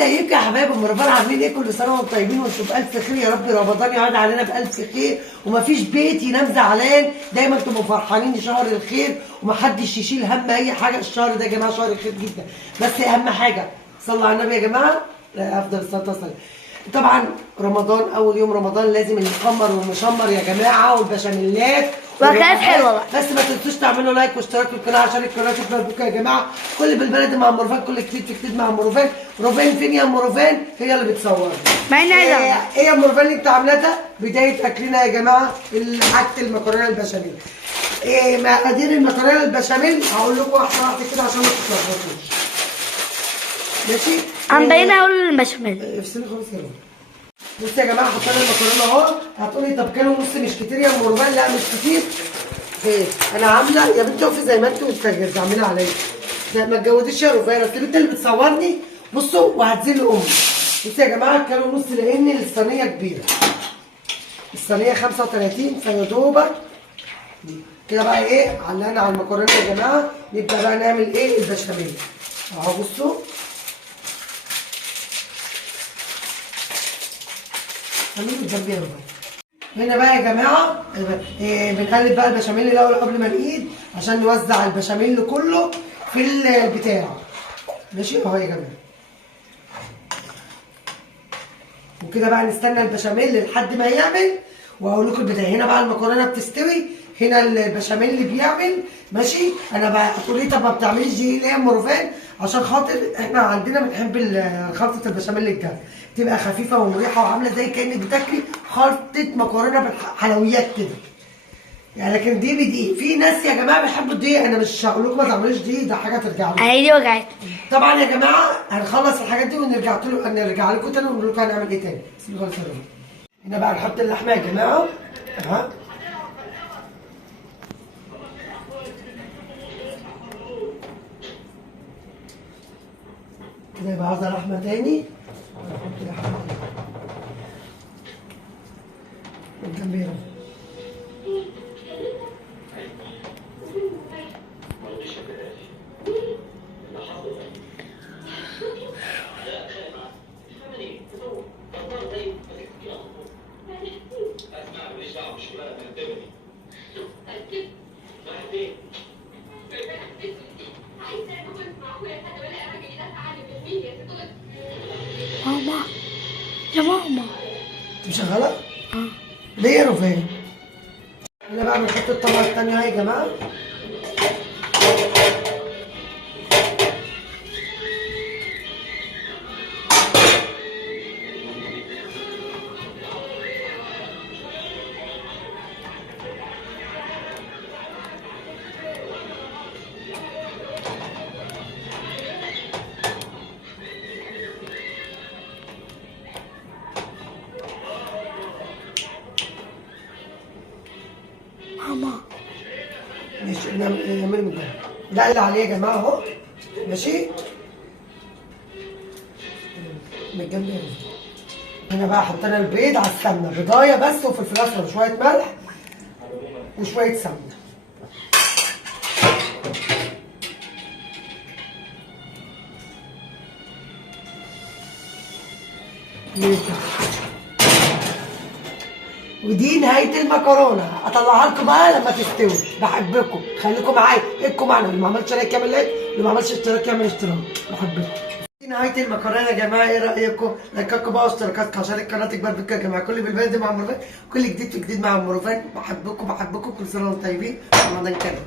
ازيكم يا حبايب ام رفان؟ عاملين ايه؟ كل سنه وانتم طيبين وانتم بالف خير يا رب. رمضان يعود علينا بالف خير ومفيش بيت ينام زعلان، دايما تبقوا فرحانين شهر الخير ومحدش يشيل هم اي حاجه. الشهر ده يا جماعه شهر الخير جدا، بس اهم حاجه صلوا على النبي يا جماعه، افضل الصلاه والسلام. طبعا رمضان اول يوم رمضان لازم المخمر والمشمر يا جماعه والبشاميلات وحاجات حلوه بقى. بس ما تنسوش تعملوا لايك واشتراك في القناه عشان القناه تكبر بكم يا جماعه. كل بالبلد مع ام رفان، كل جديد في جديد مع ام رفان. رفان فين يا ام رفان؟ هي اللي بتصور. ما انا ايه يا ام رفان اللي انت عاملاها؟ بدايه اكلنا يا جماعه حاجه المكرونه البشاميل. ايه مقادير المكرونه البشاميل؟ هقول لكم واحده واحده كده عشان ما تتلخبطوش. ماشي؟ عم باين اقول البشاميل. افصلي خالص يا رب. بصوا يا جماعه حطينا المكرونه اهو. هتقولي طب كيلو ونص مش كتير يا ام رفان؟ لا مش كتير. ايه انا عامله يا بنتي اقفي زي ما انت عامله عليا. ما تجوديش يا رفان، اصل البنت اللي بتصورني بصوا وهتذل امي. بصوا يا جماعه كيلو ونص لان الصينيه كبيره. الصينيه 35 فيا دوبك كده. بقى ايه علقنا على المكرونه يا جماعه. نبدا بقى نعمل ايه البشاميل اهو. بصوا خليني جنبي يا رفان. هنا بقى يا جماعه بنقلب بقى البشاميل الاول قبل ما نقيد عشان نوزع البشاميل كله في البتاع. ماشي اهو يا جماعه. وكده بقى نستنى البشاميل لحد ما يعمل واقول لكم البدايه. هنا بقى المكرونه بتستوي، هنا البشاميل اللي بيعمل. ماشي انا بقى تقول لي طب ما بتعمليش دي ليه يا ام رفان؟ عشان خاطر احنا عندنا بنحب خلطه البشاميل الجاهزه، تبقى خفيفه ومريحه وعامله زي كانك بتاكلي خلطه مكرونه بالحلويات كده يعني. لكن دي بدقيق. في ناس يا جماعه بيحبوا الدقيق، انا مش هقول لكم ما تعملوش دقيق، ده حاجه ترجع لكم. عيني وجعت. طبعا يا جماعه هنخلص الحاجات دي ونرجع لكم تاني ونقول لكم هنعمل ايه تاني. هنا بقى نحط اللحمه يا جماعه اها. كده يبقى عايزه لحمه تاني. نحط لحمه من جنبي هنا. ماما يا ماما انت مشغله؟ ليه يا رفان؟ هنا بقى بنحط الطبقه الثانيه اهي يا جماعه. ماما ماشي نعمل من جنب. ده اللي عليه يا جماعه اهو. ماشي من الجنب يا رفان. هنا بقى حطينا البيض على السمنه، بيضايه بس وفلفل اسمر وشويه ملح وشويه سمنه. ودي نهايه المكرونه. اطلعها لكم بقى لما تستوي. بحبكم، خليكم معايا، ابقوا معانا. اللي ما عملش اشتراك يعمل لايك، اللي ما عملش اشتراك يعمل اشتراك. بحبكم. دي نهايه المكرونه يا جماعه. ايه رايكم؟ لايكاتكم بقى واشتراكاتكم عشان القناه تكبر بكم يا جماعه. كل بالبلد مع ام رفان، كل جديد في جديد مع ام رفان. بحبكم كل سنه وانتم طيبين. رمضان كريم.